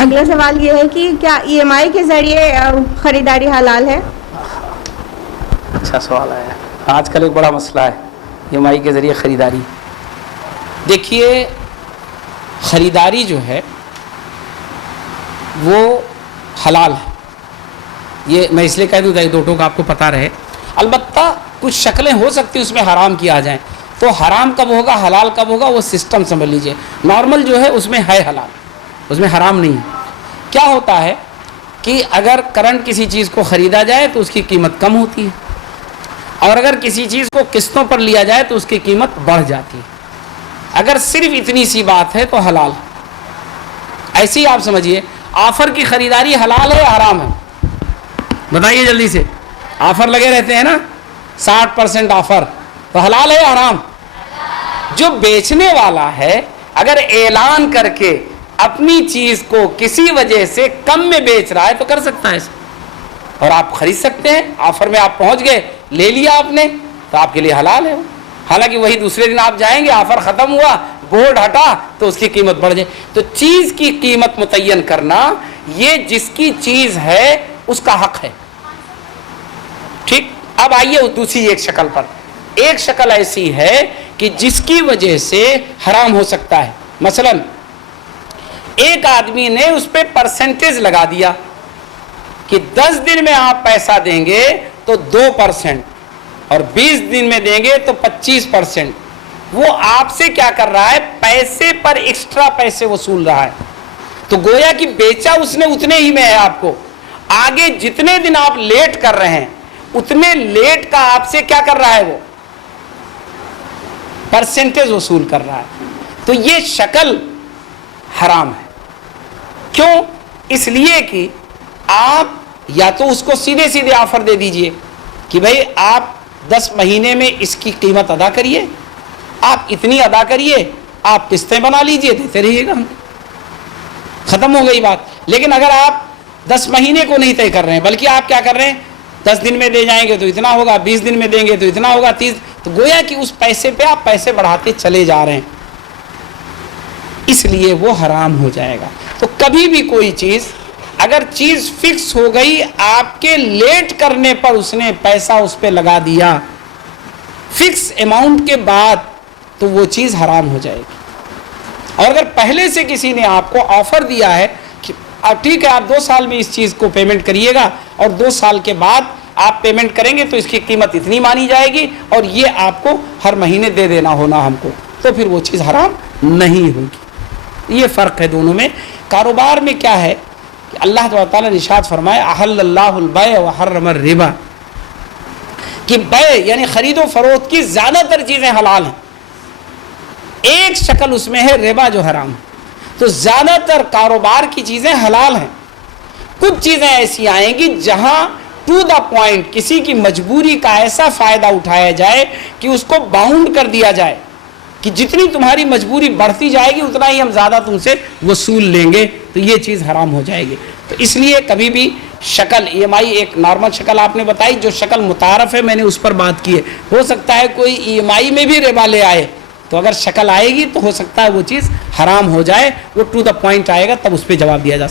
اگلا سوال یہ ہے کہ کیا ای ایم آئی کے ذریعے خریداری حلال ہے؟ اچھا سوال ہے. آج کل ایک بڑا مسئلہ ہے ای ایم آئی کے ذریعے خریداری. دیکھیے خریداری جو ہے وہ حلال ہے. یہ میں اس لیے کہہ دوں دو ٹوک آپ کو پتہ رہے. البتہ کچھ شکلیں ہو سکتی اس میں حرام کی آ جائیں, تو حرام کب ہوگا حلال کب ہوگا وہ سسٹم سمجھ لیجئے. نارمل جو ہے اس میں ہے حلال, اس میں حرام نہیں ہے. کیا ہوتا ہے کہ اگر کرنٹ کسی چیز کو خریدا جائے تو اس کی قیمت کم ہوتی ہے, اور اگر کسی چیز کو قسطوں پر لیا جائے تو اس کی قیمت بڑھ جاتی ہے. اگر صرف اتنی سی بات ہے تو حلال. ایسے ہی آپ سمجھیے آفر کی خریداری حلال ہے یا حرام ہے؟ بتائیے جلدی سے. آفر لگے رہتے ہیں نا, 60% آفر, تو حلال ہے یا حرام؟ جو بیچنے والا ہے اگر اعلان کر کے اپنی چیز کو کسی وجہ سے کم میں بیچ رہا ہے تو کر سکتا ہے, اور آپ خرید سکتے ہیں. آفر میں آپ پہنچ گئے, لے لیا آپ نے, تو آپ کے لیے حلال ہے. حالانکہ وہی دوسرے دن آپ جائیں گے, آفر ختم ہوا, بورڈ ہٹا تو اس کی قیمت بڑھ جائے. تو چیز کی قیمت متعین کرنا یہ جس کی چیز ہے اس کا حق ہے. ٹھیک. اب آئیے دوسری ایک شکل پر. ایک شکل ایسی ہے کہ جس کی وجہ سے حرام ہو سکتا ہے. مثلا ایک آدمی نے اس پہ پرسنٹیج لگا دیا کہ 10 دن میں آپ پیسہ دیں گے تو 2%, اور 20 دن میں دیں گے تو 25%. وہ آپ سے کیا کر رہا ہے, پیسے پر ایکسٹرا پیسے وصول رہا ہے. تو گویا کہ بیچا اس نے اتنے ہی میں ہے آپ کو, آگے جتنے دن آپ لیٹ کر رہے ہیں اتنے لیٹ کا آپ سے کیا کر رہا ہے, وہ پرسنٹیج وصول کر رہا ہے. تو یہ شکل حرام ہے. کیوں؟ اس لیے کہ آپ یا تو اس کو سیدھے سیدھے آفر دے دیجئے کہ بھئی آپ 10 مہینے میں اس کی قیمت ادا کریے, آپ اتنی ادا کریے, آپ قسطیں بنا لیجئے, دیتے رہیے گا, ختم ہو گئی بات. لیکن اگر آپ 10 مہینے کو نہیں طے کر رہے ہیں بلکہ آپ کیا کر رہے ہیں, 10 دن میں دے جائیں گے تو اتنا ہوگا, 20 دن میں دیں گے تو اتنا ہوگا, 30, تو گویا کہ اس پیسے پہ آپ پیسے بڑھاتے چلے جا رہے ہیں, اس لیے وہ حرام ہو جائے گا. تو کبھی بھی کوئی چیز اگر چیز فکس ہو گئی, آپ کے لیٹ کرنے پر اس نے پیسہ اس پہ لگا دیا فکس اماؤنٹ کے بعد, تو وہ چیز حرام ہو جائے گی. اور اگر پہلے سے کسی نے آپ کو آفر دیا ہے کہ ٹھیک ہے آپ 2 سال میں اس چیز کو پیمنٹ کریے گا, اور 2 سال کے بعد آپ پیمنٹ کریں گے تو اس کی قیمت اتنی مانی جائے گی, اور یہ آپ کو ہر مہینے دے دینا ہونا ہم کو, تو پھر وہ چیز حرام نہیں ہوگی. یہ فرق ہے دونوں میں. کاروبار میں کیا ہے کہ اللہ تعالیٰ نے ارشاد فرمایا احل اللہ البیع وحرم الربا, کہ بیع یعنی خرید و فروخت کی زیادہ تر چیزیں حلال ہیں, ایک شکل اس میں ہے ربا جو حرام ہے. تو زیادہ تر کاروبار کی چیزیں حلال ہیں. کچھ چیزیں ایسی آئیں گی جہاں ٹو دا پوائنٹ کسی کی مجبوری کا ایسا فائدہ اٹھایا جائے کہ اس کو باؤنڈ کر دیا جائے کہ جتنی تمہاری مجبوری بڑھتی جائے گی اتنا ہی ہم زیادہ تم سے وصول لیں گے, تو یہ چیز حرام ہو جائے گی. تو اس لیے کبھی بھی شکل ای ایم آئی ایک نارمل شکل آپ نے بتائی, جو شکل متعارف ہے میں نے اس پر بات کی ہے. ہو سکتا ہے کوئی ای ایم آئی میں بھی ربا لے آئے, تو اگر شکل آئے گی تو ہو سکتا ہے وہ چیز حرام ہو جائے, وہ ٹو دا پوائنٹ آئے گا تب اس پہ جواب دیا جا سکتا ہے.